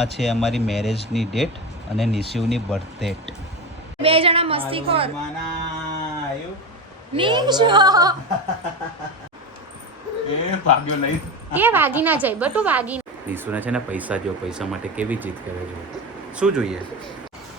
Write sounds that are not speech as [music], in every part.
આ છે અમારી મેરેજની ડેટ અને નિશિવની બર્થ ડેટ બે જણા મસ્તીખોર નિશો એ ભાગ્યો નહીં. એ વાગી ના જાય બટુ વાગી નિશુને છે ને પૈસા જો પૈસા માટે કેવી જીત કરે છે? શું જોઈએ?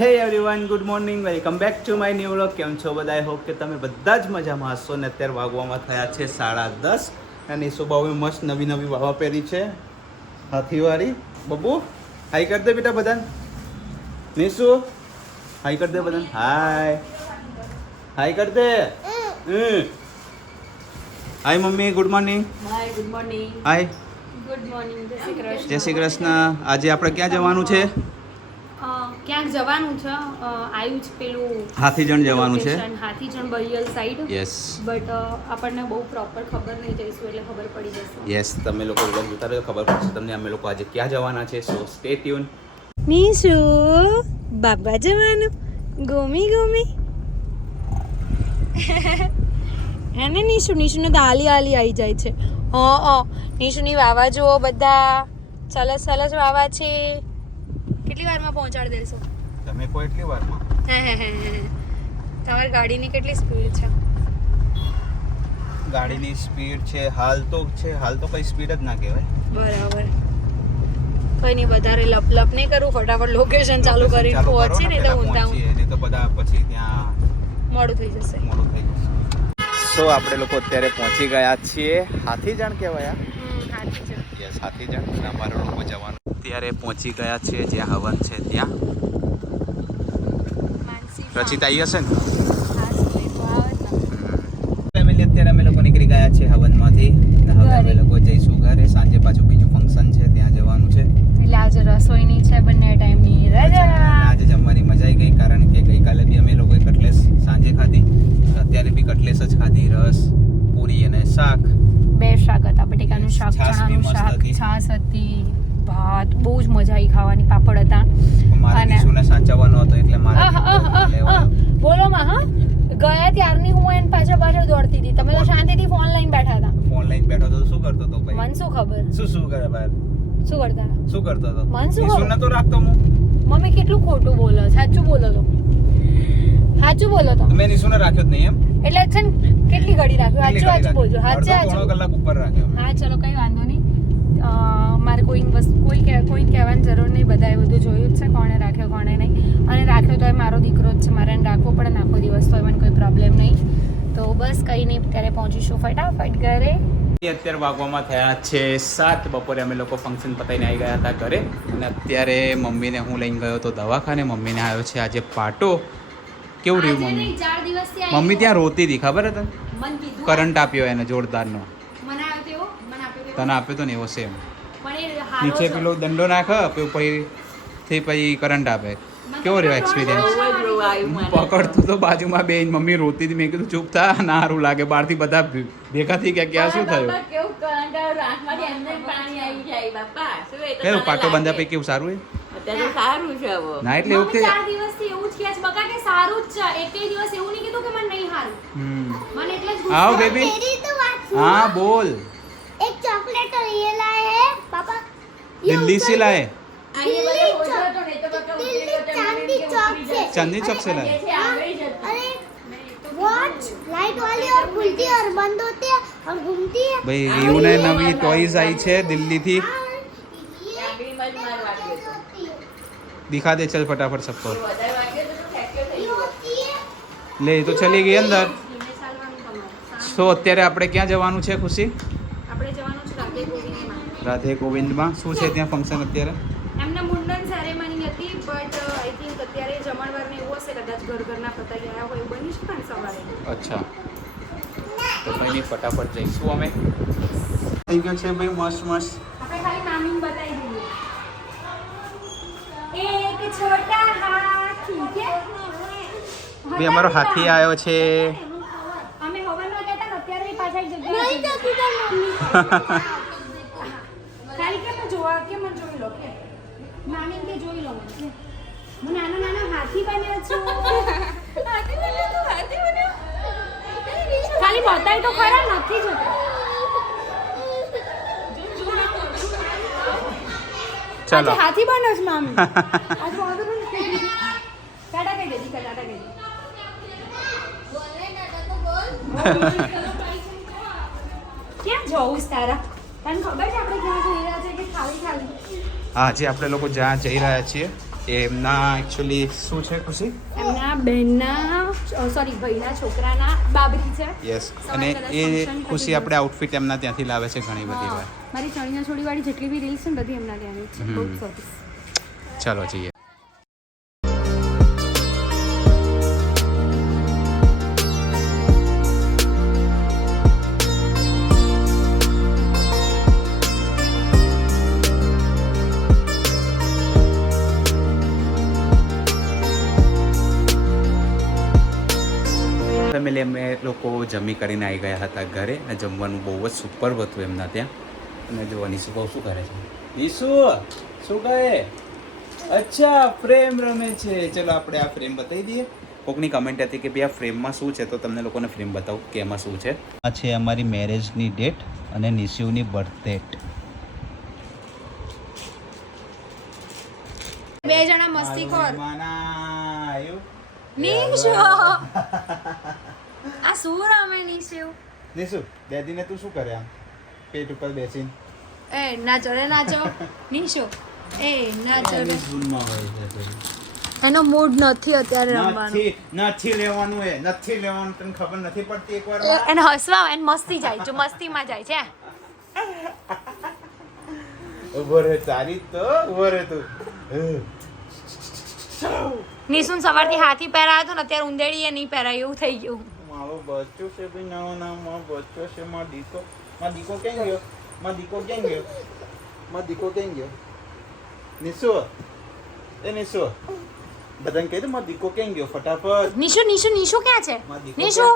Hey everyone good morning welcome back to my new vlog કેમ છો બધા? હોપ કે તમે બધા જ મજામાં હશો ને અત્યારે વાગવામાં થયા છે સાડા દસ. અને નિશુ બહુ મસ્ત નવી નવી વાવા પહેરી છે. હાથીવાળી. બબુ? હાઈ કર દે બેટા બધાને. નિશુ હાઈ કર દે બધાને. હાય હાઈ કર દે. હમ. Hi mummy good morning hi good morning hi good morning જય શ્રી કૃષ્ણ. જય શ્રી કૃષ્ણ. આજે આપણે ક્યાં જવાનું છે? ક્યાંક જવાનું છે આવ્યું છે પેલું હાથીજણ જવાનું છે? હાથીજણ બરિયલ સાઈડ યસ બટ આપણને બહુ પ્રોપર ખબર નહીં જઈશું એટલે ખબર પડી જશે. યસ તમે લોકો vlog જોતા રહ્યો ખબર પડશે તમને અમે લોકો આજે ક્યાં જવાના છે સો સ્ટે ટ્યુન નીશુ બાબા જવાનું. ગોમી ગોમી. [laughs] એને નીશુ? નિશુને તો આલી આલી આવી જાય છે. હ હ. નિશુની વાવા જુઓ બધા. સરસ સરસ વાવા છે. કેટલી વારમાં પહોંચાડી દેશો? તમે કોઈ એટલી વારમાં. તમારી ગાડીની કેટલી સ્પીડ છે? ગાડીની સ્પીડ છે હાલ તો છે હાલ તો કઈ સ્પીડ જ ના કહેવાય. બરાબર. કઈ નહીં વધારે લપ લપ નહીં કરું ફટાફટ લોકેશન ચાલુ કરીને પહોંચી ને તો ઊંધા નહીં તો બધા પછી ત્યાં મોડું થઈ જશે. મોડું થઈ જશે. સો આપણે લોકો અત્યારે પહોંચી ગયા છીએ. હાથીજણ કહેવાય. યસ હાથીજણ અમારા લોકો જવાનું અત્યારે પહોંચી ગયા છે જ્યાં હવન છે ત્યાં. રચિતા આવી હશે ને. ફેમિલી અત્યારે અમે લોકો નીકળી ગયા છે હવનમાંથી. હવે અમે લોકો જઈશું ઘરે. સાંજે પાછું બીજું ફંક્શન છે ત્યાં જવાનું છે. એટલે આજે રસોઈની છે બંને ટાઈમની. રજા! આજે જમવાની મજા આવી ગઈ કારણ કે ગઈકાલે બી અમે લોકોએ કટલેસ સાંજે ખાધી. અત્યારે બી કટલેસ જ ખાધી. રસ પૂરી અને શાક. બે શાક હતા. બટેકાનું શાક ચણાનું શાક. છાશ હતી. ભાત બહુ જ મજા આવી ખાવાની પાપડ હતા. અને- સાચવવાનો હતો એટલે. બોલો માં હા? ગયા ત્યારની હું એન પાછળ પાછળ દોડતી હતી. તમે તો શાંતિથી ફોન લઈને બેઠા હતા. ફોન લઈને બેઠો તો શું કરતો તો ભાઈ? મન શું ખબર? શું શું કરે ભાઈ? શું કરતા શું કરતો તો મન શું ખબર? નતો રાખતો હું? મમ્મી કેટલું ખોટું બોલો સાચું બોલો તો. સાચું બોલો તો. મેં નિશુને રાખ્યો જ નહીં એમ? એટલે છે ને કેટલી ઘડી રાખ્યો? સાચું સાચું બોલજો. સાચે સાચું કલાક ઉપર રાખ્યો હા ચલો કઈ વાંધો નહીં. મારે કોઈ વસ્તુ કોઈ કોઈને કોઈ કહેવાની જરૂર નહીં બધાએ બધું જોયું જ છે કોણે રાખ્યો કોણે નહીં. અને રાખ્યો તો એ મારો દીકરો જ છે મારે એને રાખવો પડે ને આખો દિવસ તો મને કોઈ પ્રોબ્લેમ નહીં. તો બસ કંઈ નહીં ત્યારે પહોંચીશું ફટાફટ ઘરે. અત્યારે વાગવામાં થયા છે સાત. બપોરે અમે લોકો ફંક્શન પતાવીને આવી ગયા હતા ઘરે. અને અત્યારે મમ્મીને હું લઈને ગયો હતો દવાખાને. મમ્મીને આવ્યો છે આજે પાટો. કેવું રહ્યું મમ્મી? મમ્મી ત્યાં રોતી હતી ખબર હતા કરંટ આપ્યો એને જોરદારનો મને આવ્યો તેવો મને આપ્યો તેવો તને આપ્યો તો ને એવો સેમ નીચે પેલો દંડો નાખે ઉપરથી પછી કરંટ આપે. કેવો રહ્યો એક્સપિરિયન્સ પકડતું તો બાજુમાં બે મમ્મી રોતી હતી મેં કીધું ચૂપ થા ના સારું લાગે. બહારથી બધા ભેગા થઈ ગયા ક્યાં શું થયું? કેવું પાટો બંધા પૈકી કેવું સારું છે ના એટલે એવું દિવસથી એવું જ બેબી હા બોલ. एक चॉकलेट और ये लाए हैं पापा ये दिल्ली से ऊपर- लाए અહીંયા બધે ઓછો હતો ને તો બકા દિલ્હી ઉતરી ગયો તો ચાંદી મને ચોક ઉતરી છે. જશે. चांदनी चौक से જે लाए છે આગળ જ હતું. अरे वॉच लाइट वाली और खुलती है और बंद होती है और घूमती है ભાઈ રીયુને નવી ટોયઝ આવી છે દિલ્હીથી ये આંગળીમાં જ માર વાગ્યો હતો. होती है દિખા દે ચલ ફટાફટ સબકો એ વધારે વાગ્યો તો તો ફ્રેક્ચર થઈ ये ગયો. होती है લે એ તો ચલી ગઈ અંદર ધીમે ચાલવાનું તમારે. સો અત્યારે આપણે ક્યાં જવાનું છે ખુશી રાધે ગોવિંદમાં. શું છે ત્યાં ફંક્શન અત્યારે? એમના મુંડન સેરેમની હતી બટ આઈ થિંક અત્યારે જમણવાર ને એવું હશે કદાચ ઘર ઘરના પતા ગયા હોય એવું બની શકે ને સવારે. અચ્છા. તો ભાઈ નહીં ફટાફટ જઈશું અમે. થઈ ગયો છે ભાઈ મસ્ત મસ્ત. આપણે ખાલી નામિંગ બતાવી દઈએ. એક છોટા હાથી કે ભાઈ અમારો હાથી આવ્યો છે. અમે હવનમાં ગયા હતા અત્યારે પાછા એક [laughs] જોઈ મને નાનો નાનો હાથી બન્યો છું. હાથી બન્યો તું હાથી બન્યો. ખાલી બતાવી તો ખરા નથી જોતા. ચલો. હાથી બનો છે મામી. આજે વાંધો નહીં ટાટા કહી દે ટાટા કહી ક્યાં જવું છે તારા તને ખબર છે આપણે ક્યાં જઈ રહ્યા છે કે ખાલી ખાલી હા જે આપણે લોકો જ્યાં જઈ રહ્યા છીએ એમના એકચ્યુઅલી શું છે ખુશી? એમના બહેનના સોરી ભાઈના છોકરાના બાબરી છે. યસ અને એ ખુશી આપણે આઉટફિટ એમના ત્યાંથી લાવે છે ઘણી બધી વાર. મારી ચણિયા છોડી વાળી જેટલી બી રીલ્સ છે બધી એમના ત્યાંની છે. સરસ ચાલો જઈએ. ફેમિલી અમે લોકો જમી કરીને આવી ગયા હતા ઘરે અને જમવાનું બહુ જ સુપર હતું એમના ત્યાં. અને જો નિશુ બહુ શું કરે છે? નિશુ શું કહે? અચ્છા ફ્રેમ રમે છે. ચલો આપણે આ ફ્રેમ બતાવી દઈએ. કોકની કમેન્ટ હતી કે ભાઈ આ ફ્રેમમાં શું છે તો તમને લોકોને ફ્રેમ બતાવું કે એમાં શું છે. આ છે અમારી મેરેજની ડેટ અને નિશુની બર્થ ડેટ બે જણા મસ્તીખોર નીશુ આ શું રમે નિશિવ નિશુ દેદીને તું શું કરે આમ પેટ ઉપર બેસીને. એ ના ચડે ના નાચો નિશુ એ નાચો રે એનો મૂડ નથી અત્યારે રમવાનો. નથી નથી લેવાનું એ નથી લેવાનું તને ખબર નથી પડતી એકવાર? એને હસવા એને મસ્તી જાય જો મસ્તીમાં જાય છે ઊભો રહે તારી તો ઊભો રહે તું. નિશુન સવારથી હાથી પહેરાયો હતો ને અત્યારે ઉંદેડીએ નહીં પહેરાય એવું થઈ ગયું. મારો બચ્ચો છે ભાઈ નાનો નામ મારો બચ્ચો છે. મારો દીકો મારો દીકો કેમ ગયો? મારો દીકો કેમ ગયો? મારો દીકો કેમ ગયો? નિશુ એ નિશુ. બધાને કહી દે મારો દીકો કેમ ગયો? ફટાફટ. નિશુ નિશુ નિશુ ક્યાં છે? નિશુ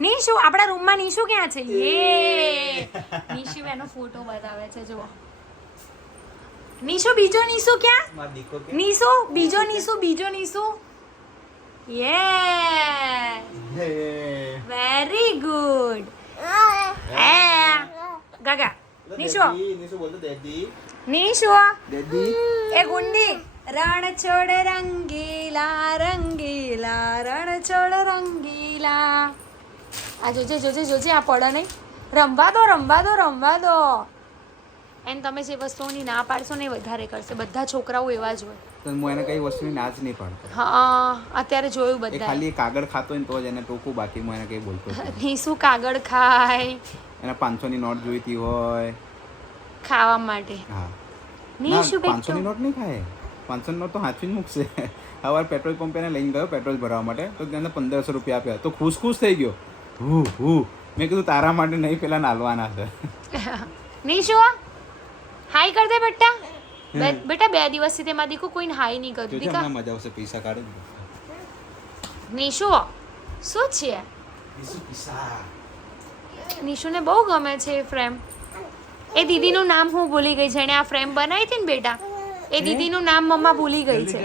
નિશુ આપણા રૂમમાં નિશુ ક્યાં છે? યે નિશુ એનો ફોટો બતાવે છે જુઓ. નિશુ બીજો નિશુ ક્યાં? નિશુ બીજો નિશુ બીજો નિશુ. યે હે. વેરી ગુડ એ ગાગા નિશુ દેદી, નિશુ બોલતો દેદી નિશુ દેદી એ ગુંડી રણ છોડ રંગીલા રંગીલા રણ છોડ રંગીલા આ જોજે જોજે જોજે આ પડે નહીં રમવા દો રમવા દો રમવા દો એમ તમે જે વસ્તુઓની ના પાડશો ને એ વધારે કરશે. બધા છોકરાઓ એવા જ હોય. તો હું એને કઈ વસ્તુની જ નહીં પાડતો. હા અત્યારે જોયું બધા ખાલી કાગળ ખાતો હોય ને તો જ એને ટોકું બાકી હું એને કઈ બોલતો નહીં. શું કાગળ ખાય? એને પાંચસો ની નોટ જોઈતી હોય. ખાવા માટે. હા. નહીં શું પાંચસો ની નોટ નહીં ખાય. પાંચસો નોટ તો હાથવી જ મૂકશે. સવાર પેટ્રોલ પંપે એને લઈને ગયો પેટ્રોલ ભરવા માટે. તો તેને પંદરસો રૂપિયા આપ્યા. તો ખુશ ખુશ થઈ ગયો. હું હું. મેં કીધું તારા માટે નહીં પેલા નાલવાના છે. [laughs] નીશુ હાય કર દે બેટા. બે- બેટા બે દિવસથી તેમાં દીકુ કોઈને હાય નહીં કર્યું દીકા. હમણાં મજા આવશે? પૈસા કાઢે નિશુ શું છે? નિશુને બહુ ગમે છે એ ફ્રેમ એ દીદીનું નામ હું ભૂલી ગઈ છે. એણે આ ફ્રેમ બનાવી હતી ને બેટા? એ દીદીનું નામ મમ્મા ભૂલી ગઈ છે.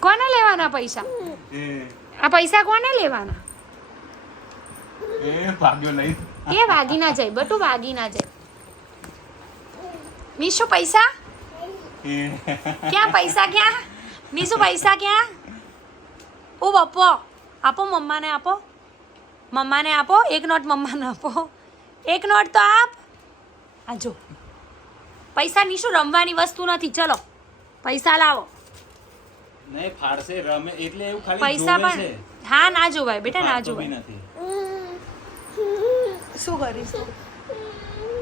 કોને લેવાના પૈસા? આ પૈસા કોને લેવાના? એ ભાગ્યો એ વાગી ના જાય બટુ વાગી ના જાય. નિશુ પૈસા? ક્યાં પૈસા ક્યાં? નિશુ પૈસા ક્યાં? ઓ બપો આપો મમ્માને આપો. મમ્માને આપો એક નોટ મમ્માને આપો. એક નોટ તો આપ. આ જો. પૈસા નિશુ રમવાની વસ્તુ નથી ચલો. પૈસા લાવો. નહીં ફાડશે રમે એટલે એવું ખાલી પૈસા પણ હા ના જોવાય બેટા ના જોવાય. નથી. શું કરીશ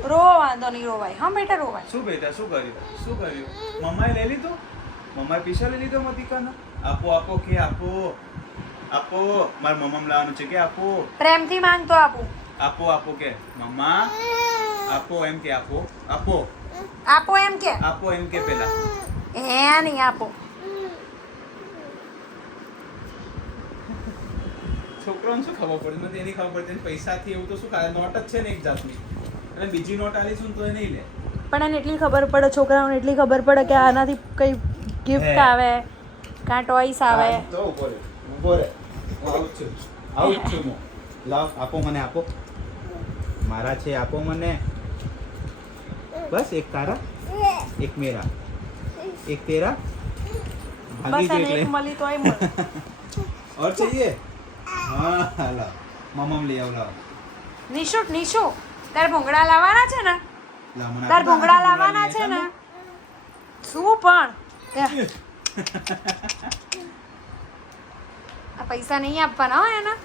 રો વાંધો નહીં રોવાય. હા બેટા રોવાય. શું બેટા શું કર્યું? શું કર્યું? મમ્માએ લઈ લીધું? મમ્માએ પૈસા લઈ લીધો મતિકાનો? આપો આપો કે આપો. આપો. મારા મમ્મા લાવવાનું છે કે આપો. પ્રેમથી માંગતો આપો. આપો આપો કે. મમ્મા આપો એમ કે આપો. આપો. આપો એમ કે. આપો એમ કે પેલા. એ નહીં આપો. છોકરાઓને શું ખબર પડે મને એની ખબર પડતી પૈસાથી એવું તો શું ખાય નોટ જ છે ને એક જાતની અને બીજી નોટ આલીશું ને તો એ નહીં લે પણ એને એટલી ખબર પડે છોકરાઓને એટલી ખબર પડે કે આનાથી કઈ ગિફ્ટ હે. આવે કાં ટોયસ આવે હા, તો ઉભો રે ઉભો રે હું આવું જ છું આવું જ છું હું લાવ આપો મને આપો મારા છે આપો મને બસ એક તારા એક મેરા એક તેરા ભાગી બસ ગઈ અને એક એટલે મળી તોય મળે और चाहिए નિશુ નિશુ. તાર ભૂંગળા લાવવાના છે ને? તાર ભૂંગળા લાવવાના છે ને? શું પણ? [laughs] આ પૈસા નહીં આપવાના હોય એના.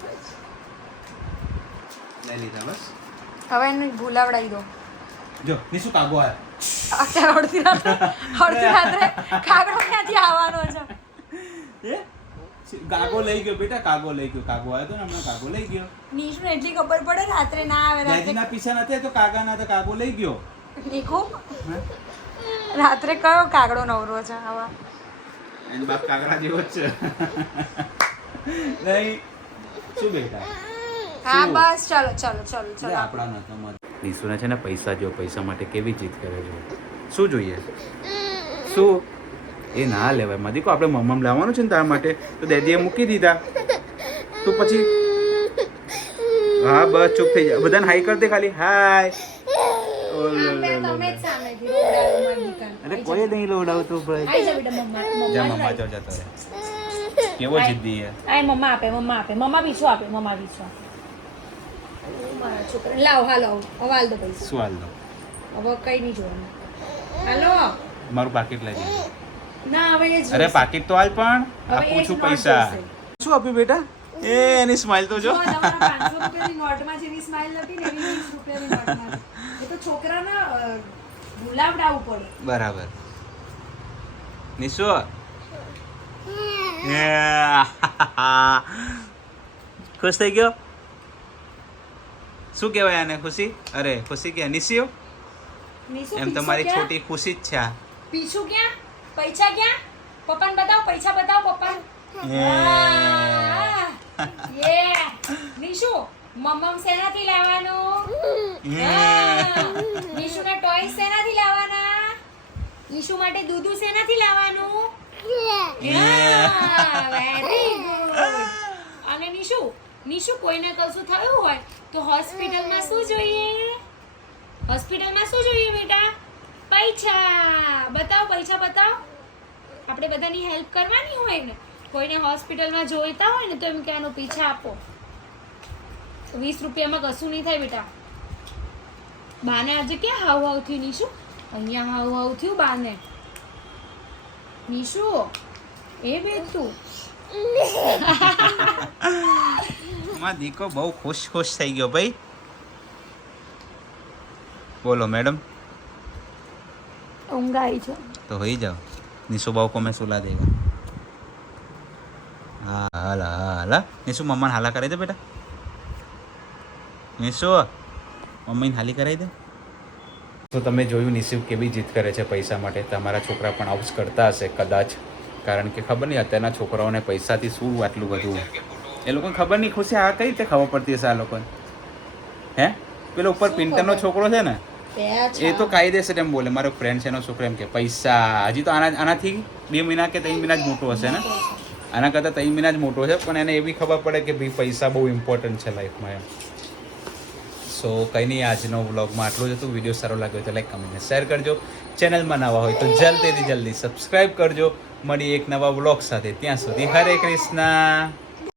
હવે એને ભૂલાવડાવી દો. જો નિશુ કાગો આ અત્યારે અડધી રાત્રે [laughs] અડધી રાત્રે કાગડો ક્યાંથી આવવાનો છે? કાગો લઈ ગયો બેટા કાગો લઈ ગયો. કાગો આવ્યો તો હમણાં કાગો લઈ ગયો. ને એટલી ખબર પડે રાત્રે ના આવે રાત્રે ના પીછા નથી તો કાગા ના તો કાગો લઈ ગયો. નીકુ? રાત્રે કયો કાગડો નવરો છે હવા એન બાપ કાગડા જેવો છે. નહીં. શું બેટા? હા બસ ચાલો ચાલો ચાલો ચાલો. આપણા નતો મત નીશુને છે ને પૈસા જો પૈસા માટે કેવી જીત કરે છે? શું જોઈએ? શું? એ ના લેવાય. મદીકો આપણે મમ્મમ લાવવાનું છે ને તારા માટે. તો દેદીએ મૂકી દીધા. તો પછી? હા બસ ચૂપ થઈ જા. બધાને હાઈ કર દે ખાલી. હાય. અરે કોઈ નહીં લોડાવતું ભાઈ. જા મમ્મા. જા મમ્મા મમ્મા જાઓ જતો રહે કેવો જિદ્દી હે આય મમ્મા આપે મમ્મા આપે. મમ્મા પીછું આપે? મમ્મા પીછું આપે? મારા છોકરા. લાવ હાલો હવે હાલ દો પૈસા. શું હાલ દો? હવે કઈ નહીં જોવાનું. હાલો. મારું પાકીટ લઈ જા ના હવે એ અરે. પાકીટ તો હાલ પણ. આપું છું પૈસા. શું આપ્યું બેટા? એ એની સ્માઈલ તો જો. જો તમારા 500 રૂપિયાની નોટમાં જેવી સ્માઈલ હતી ને એવી રૂપિયાની નોટમાં. એ તો છોકરાને અ, પડે. બરાબર. નિશુ? [laughs] ખુશ થઈ ગયો? શું કહેવાય આને ખુશી? અરે ખુશી કે નિશિયો? એમ તમારી છોટી ખુશી જ છે પીછું ક્યાં? પૈસા ક્યાં? પપ્પાને બતાવો પૈસા બતાવો પપ્પા યે નિશુ મમ્મમ શેનાથી લાવવાનું. નીશુના ટોય શેનાથી લાવવાના? નિશુ માટે દૂધુ શેનાથી લાવવાનું? વેરી ગુડ અને નિશુ નિશુ કોઈને કશું થયું હોય તો હોસ્પિટલમાં શું જોઈએ? હોસ્પિટલમાં શું જોઈએ બેટા? પૈસા બતાવો પૈસા બતાવો. આપણે બધાની હેલ્પ કરવાની હોય ને? કોઈને હોસ્પિટલમાં જોઈતા હોય ને તો એમ કહેવાનું, પીછા આપો. વીસ રૂપિયામાં કશું નહીં થાય બેટા. બાને આજે ક્યાં હાવ હાવ થયું, નીશું? અહીંયા હાવ હાવ થયું બાને. નીશું, એ બેતું માં દીકો બહુ ખુશ ખુશ થઈ ગયો ભાઈ. બોલો, મેડમ. ઊંઘ આવી છે. તો હોઈ જાઓ. નિશુ બાવ કો મેં સુલા દેગા હા હાલા હાલા નિશુ મમ્માને હાલા કરાવી દે બેટા. નિશુ મમ્મીને હાલી કરાવી દે. તો તમે જોયું નિશુ કેવી જીત કરે છે પૈસા માટે? તમારા છોકરા પણ આવું કરતા હશે કદાચ. કારણ કે ખબર નહીં અત્યારના છોકરાઓને પૈસાથી શું આટલું બધું. એ લોકોને ખબર નહીં ખુશી આ કઈ રીતે ખબર પડતી હશે આ લોકોને? હે? પેલો ઉપર પિન્ટરનો છોકરો છે ને? એ તો કાયદેસર એમ બોલે મારો ફ્રેન્ડ છે એનો છોકરો એમ કે પૈસા હજી તો આના આનાથી બે મહિના કે ત્રણ મહિના જ મોટો હશે ને? આના કરતાં ત્રણ મહિના જ મોટો છે પણ એને એવી ખબર પડે કે ભાઈ પૈસા બહુ ઇમ્પોર્ટન્ટ છે લાઈફમાં એમ. સો કંઈ નહીં આજનો વ્લોગમાં આટલું જ હતું. વીડિયો સારો લાગ્યો તો લાઈક કમેન્ટ શેર કરજો. ચેનલમાં નવા હોય તો જલ્દીથી જલ્દી સબસ્ક્રાઈબ કરજો. મળી એક નવા વ્લોગ સાથે. ત્યાં સુધી હરે કૃષ્ણ.